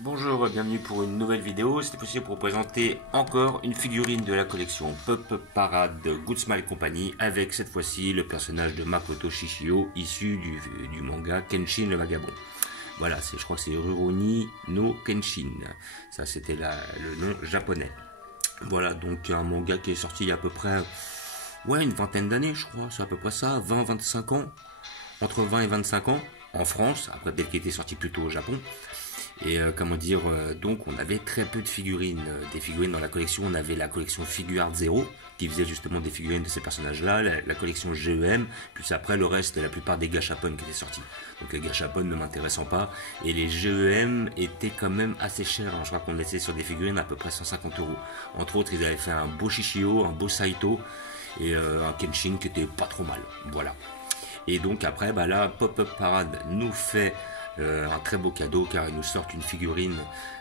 Bonjour, bienvenue pour une nouvelle vidéo. C'était possible pour vous présenter encore une figurine de la collection Pop Parade Good Smile Company avec cette fois-ci le personnage de Makoto Shishio issu du manga Kenshin le Vagabond. Voilà, je crois que c'est Rurouni no Kenshin. Ça c'était le nom japonais. Voilà, donc un manga qui est sorti il y a à peu près une vingtaine d'années, je crois. C'est à peu près ça, 20-25 ans. Entre 20 et 25 ans en France. Après peut-être qu'il était sorti plus tôt au Japon. Et donc on avait très peu de figurines, des figurines dans la collection. On avait la collection Figuart Zero qui faisait justement des figurines de ces personnages-là, la collection GEM, puis après le reste, la plupart des gachapon qui étaient sortis. Donc les gachapon ne m'intéressant pas, et les GEM étaient quand même assez chers. Je crois qu'on était sur des figurines à peu près 150 €. Entre autres, ils avaient fait un beau Shishio, un beau Saito et un Kenshin qui était pas trop mal. Voilà. Et donc après, là, Pop-Up Parade nous fait un très beau cadeau car ils nous sortent une figurine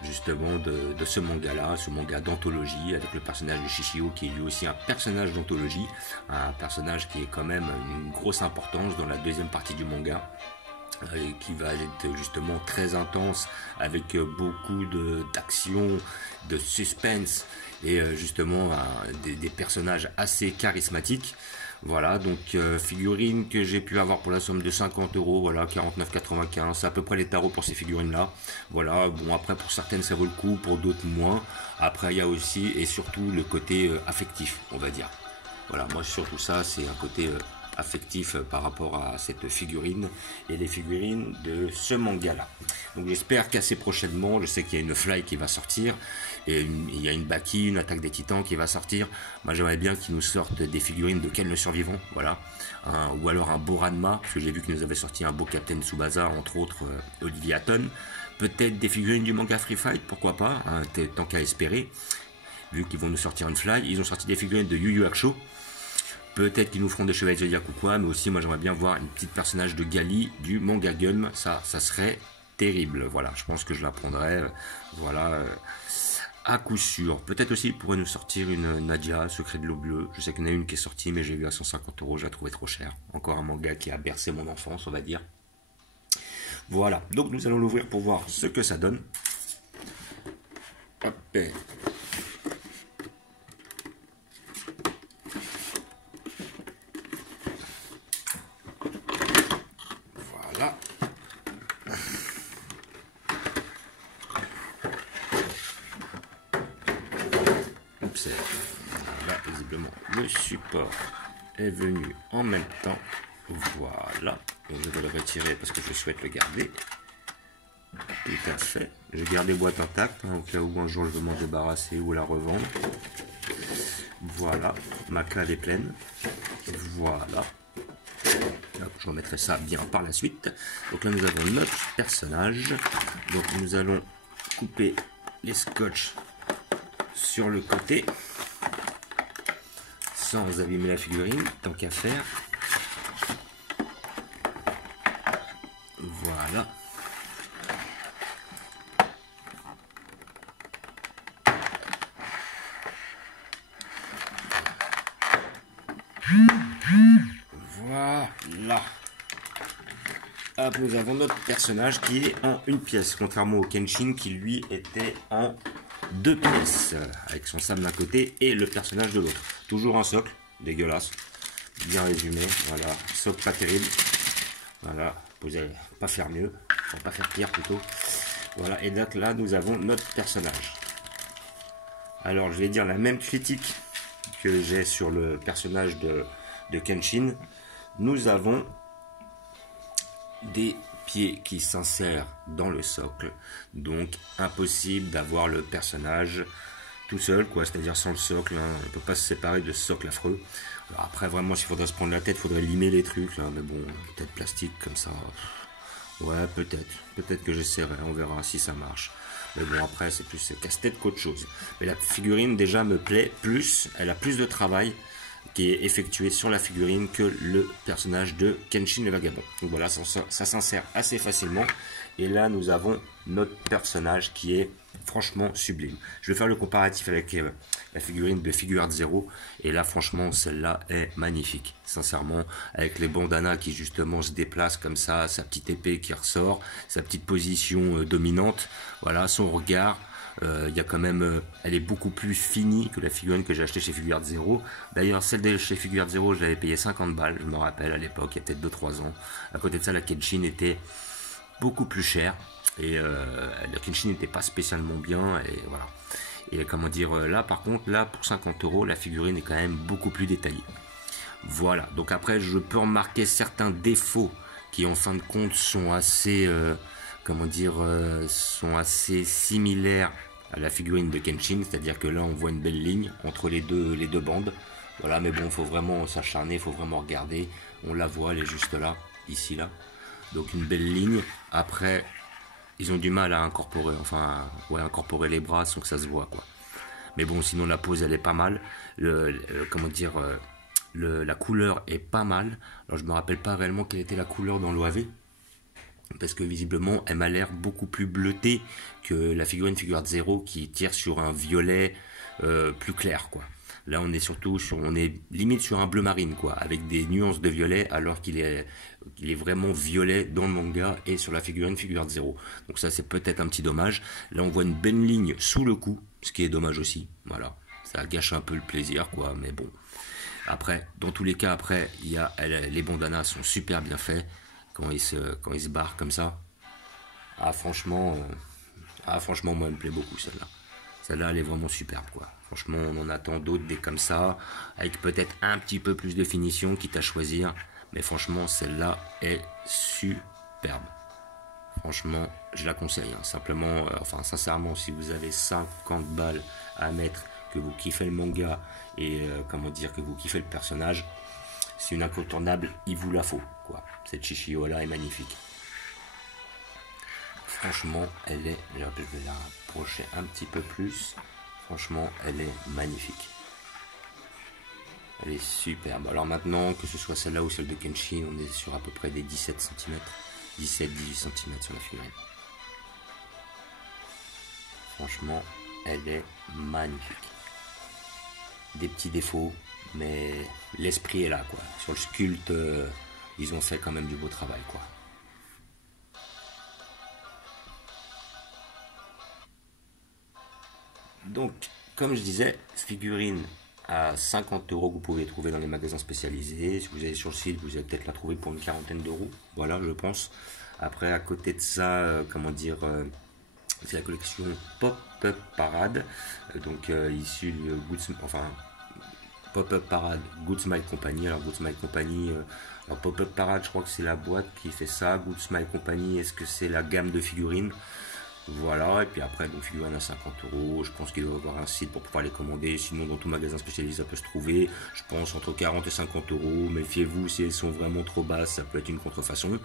justement de ce manga-là, ce manga d'anthologie avec le personnage de Shishio qui est lui aussi un personnage d'anthologie, un personnage qui est quand même une grosse importance dans la deuxième partie du manga. Qui va être justement très intense avec beaucoup d'action, de suspense et justement des personnages assez charismatiques. Voilà, donc figurines que j'ai pu avoir pour la somme de 50 €, voilà, 49,95, c'est à peu près les tarots pour ces figurines-là. Voilà, bon après pour certaines ça vaut le coup, pour d'autres moins. Après il y a aussi et surtout le côté affectif, on va dire. Voilà, moi surtout ça, c'est un côté affectif par rapport à cette figurine et les figurines de ce manga là. Donc j'espère qu'assez prochainement, je sais qu'il y a une Fly qui va sortir et il y a une Baki, une Attaque des Titans qui va sortir. Moi j'aimerais bien qu'ils nous sortent des figurines de Ken le Survivant, voilà, ou alors un beau Ranma, parce que j'ai vu qu'ils nous avaient sorti un beau Captain Tsubasa, entre autres Olivier Hatton. Peut-être des figurines du manga Free Fight, pourquoi pas, hein, tant qu'à espérer, vu qu'ils vont nous sortir une Fly. Ils ont sorti des figurines de Yu Yu Hakusho. Peut-être qu'ils nous feront des chevaliers de Zodiac ou quoi, mais aussi moi j'aimerais bien voir une petite personnage de Gali du manga Gun, ça serait terrible. Voilà, je pense que je la prendrais, voilà, à coup sûr. Peut-être aussi ils pourraient nous sortir une Nadia, Secret de l'eau bleue. Je sais qu'il y en a une qui est sortie, mais j'ai vu à 150 €, je la trouvais trop chère. Encore un manga qui a bercé mon enfance, on va dire. Voilà, donc nous allons l'ouvrir pour voir ce que ça donne. Hop. Voilà. Là, visiblement, le support est venu en même temps. Voilà. Donc, je vais le retirer parce que je souhaite le garder. Tout à fait. J'ai gardé boîte intacte, au cas où un jour je veux m'en débarrasser ou la revendre. Voilà. Ma clave est pleine. Voilà. Je remettrai ça bien par la suite. Donc là nous avons notre personnage. Donc nous allons couper les scotch sur le côté sans abîmer la figurine, tant qu'à faire. Voilà. Voilà. Hop, nous avons notre personnage qui est en une pièce, contrairement au Kenshin qui lui était en deux pièces, avec son sable d'un côté et le personnage de l'autre. Toujours un socle, dégueulasse, bien résumé, voilà, socle pas terrible, voilà, vous n'allez pas faire mieux, pas faire pire plutôt. Voilà, et donc là nous avons notre personnage. Alors je vais dire la même critique que j'ai sur le personnage de Kenshin. Nous avons des pieds qui s'insèrent dans le socle, donc impossible d'avoir le personnage tout seul, quoi, c'est-à-dire sans le socle, hein. On ne peut pas se séparer de ce socle affreux. Alors après vraiment s'il faudrait se prendre la tête, il faudrait limer les trucs là, mais bon, peut-être plastique comme ça, ouais, peut-être que j'essaierai, on verra si ça marche. Mais bon, après c'est plus casse-tête qu'autre chose. Mais la figurine déjà me plaît plus, elle a plus de travail qui est effectué sur la figurine que le personnage de Kenshin le Vagabond. Donc voilà, ça s'insère assez facilement. Et là, nous avons notre personnage qui est franchement sublime. Je vais faire le comparatif avec la figurine de Figuart Zero. Et là, franchement, celle-là est magnifique. Sincèrement, avec les bandanas qui justement se déplacent comme ça, sa petite épée qui ressort, sa petite position dominante, voilà, son regard. Il y a quand même, elle est beaucoup plus finie que la figurine que j'ai achetée chez Figuart Zero. D'ailleurs, celle de chez Figuart Zero, je l'avais payée 50 balles, je me rappelle à l'époque, il y a peut-être 2-3 ans. À côté de ça, la Kenshin était beaucoup plus chère. Et la Kenshin n'était pas spécialement bien. Et voilà. Et comment dire, là par contre, là pour 50 euros, la figurine est quand même beaucoup plus détaillée. Voilà. Donc après, je peux remarquer certains défauts qui en fin de compte sont assez, comment dire, sont assez similaires à la figurine de Kenshin, c'est-à-dire que là on voit une belle ligne entre les deux bandes. Voilà, mais bon, il faut vraiment s'acharner, il faut vraiment regarder. On la voit, elle est juste là, ici, là. Donc une belle ligne. Après, ils ont du mal à incorporer, enfin, ouais, incorporer les bras sans que ça se voit, quoi. Mais bon, sinon la pose, elle est pas mal. Comment dire, la couleur est pas mal. Alors je me rappelle pas réellement quelle était la couleur dans l'OAV. Parce que visiblement, elle m'a l'air beaucoup plus bleutée que la figurine Figuart Zero qui tire sur un violet plus clair, quoi. Là, on est surtout on est limite sur un bleu marine, quoi, avec des nuances de violet, alors qu'il est vraiment violet dans le manga et sur la figurine Figuart Zero. Donc ça, c'est peut-être un petit dommage. Là, on voit une belle ligne sous le cou, ce qui est dommage aussi. Voilà, ça gâche un peu le plaisir, quoi, mais bon. Après, dans tous les cas, après, les bandanas sont super bien faits. Quand il se barre comme ça. Franchement, moi, elle me plaît beaucoup celle-là. Celle-là, elle est vraiment superbe, quoi. Franchement, on en attend d'autres des comme ça, avec peut-être un petit peu plus de finition, quitte à choisir. Mais franchement, celle-là est superbe. Franchement, je la conseille. Hein. Simplement, sincèrement, si vous avez 50 balles à mettre, que vous kiffez le manga et comment dire, que vous kiffez le personnage, c'est une incontournable, il vous la faut, quoi. Cette Shishio là est magnifique. Franchement, elle est, je vais la rapprocher un petit peu plus. Franchement, elle est magnifique. Elle est superbe. Alors maintenant, que ce soit celle-là ou celle de Kenshin, on est sur à peu près des 17 cm. 17-18 cm sur la figurine. Franchement, elle est magnifique. Des petits défauts, mais l'esprit est là, quoi. Sur le sculpte, ils ont fait quand même du beau travail, quoi. Donc, comme je disais, figurine à 50 euros que vous pouvez trouver dans les magasins spécialisés. Si vous allez sur le site, vous allez peut-être la trouver pour une quarantaine d'euros. Voilà, je pense. Après, à côté de ça, comment dire, c'est la collection Pop-Up Parade. Donc, issue de Pop-Up Parade, Good Smile Company. Alors, Good Smile Company, Pop-Up Parade, je crois que c'est la boîte qui fait ça. Good Smile Company, est-ce que c'est la gamme de figurines? Voilà, et puis après, donc figurines à 50 euros. Je pense qu'il doit y avoir un site pour pouvoir les commander. Sinon, dans tout magasin spécialisé, ça peut se trouver. Je pense entre 40 et 50 euros. Méfiez-vous, si elles sont vraiment trop basses, ça peut être une contrefaçon.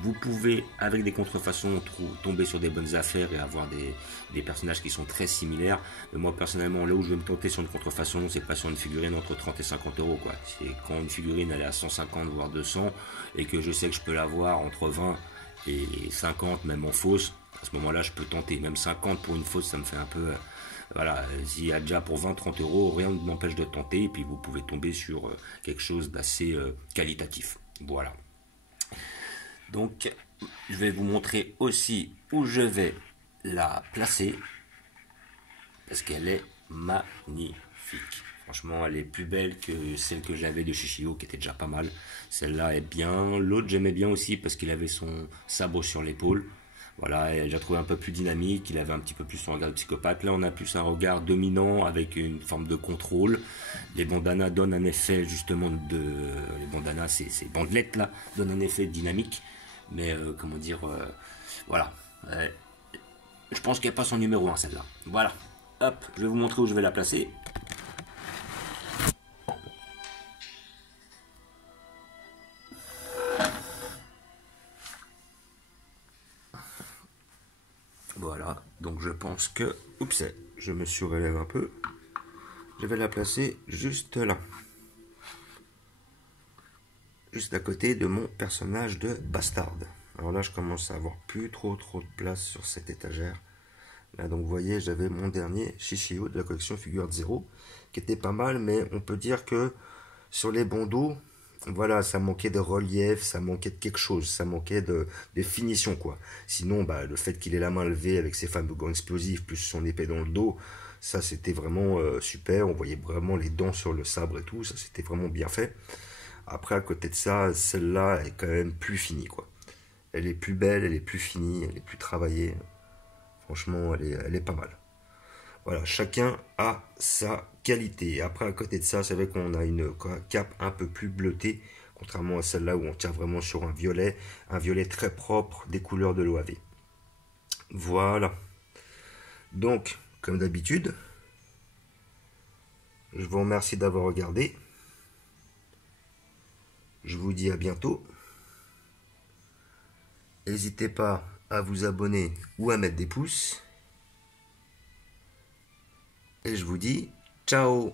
Vous pouvez, avec des contrefaçons, tomber sur des bonnes affaires et avoir des personnages qui sont très similaires. Mais moi, personnellement, là où je vais me tenter sur une contrefaçon, c'est pas sur une figurine entre 30 et 50 euros, quoi. C'est quand une figurine elle est à 150 voire 200 et que je sais que je peux l'avoir entre 20 et 50, même en fausse. À ce moment-là, je peux tenter. Même 50 pour une fausse, ça me fait un peu... voilà, s'il y a déjà pour 20-30 euros, rien ne m'empêche de tenter. Et puis, vous pouvez tomber sur quelque chose d'assez qualitatif. Voilà. Donc, je vais vous montrer aussi où je vais la placer. Parce qu'elle est magnifique. Franchement, elle est plus belle que celle que j'avais de Shishio, qui était déjà pas mal. Celle-là est bien. L'autre, j'aimais bien aussi parce qu'il avait son sabre sur l'épaule. Voilà, j'ai trouvé un peu plus dynamique, il avait un petit peu plus son regard de psychopathe. Là, on a plus un regard dominant avec une forme de contrôle. Les bandanas donnent un effet justement de... Les bandanas, ces bandelettes là, donnent un effet dynamique. Mais comment dire... voilà. Je pense qu'elle passe en numéro 1 celle-là. Voilà. Hop, je vais vous montrer où je vais la placer. Voilà, donc je pense que... Oups, je me surélève un peu. Je vais la placer juste là. Juste à côté de mon personnage de Bastard. Alors là, je commence à avoir plus trop de place sur cette étagère. Là, donc vous voyez, j'avais mon dernier Shishio de la collection Figure 0, qui était pas mal, mais on peut dire que sur les bandeaux, voilà, ça manquait de relief, ça manquait de quelque chose, ça manquait de finition, quoi. Sinon, bah, le fait qu'il ait la main levée avec ses fameux gants explosifs, plus son épée dans le dos, ça c'était vraiment super. On voyait vraiment les dents sur le sabre et tout, ça c'était vraiment bien fait. Après, à côté de ça, celle-là est quand même plus finie, quoi. Elle est plus belle, elle est plus finie, elle est plus travaillée. Franchement, elle est pas mal. Voilà, chacun a sa qualité. Après, à côté de ça, c'est vrai qu'on a une cape un peu plus bleutée, contrairement à celle-là où on tire vraiment sur un violet très propre, des couleurs de l'OAV. Voilà. Donc, comme d'habitude, je vous remercie d'avoir regardé. Je vous dis à bientôt. N'hésitez pas à vous abonner ou à mettre des pouces. Et je vous dis ciao.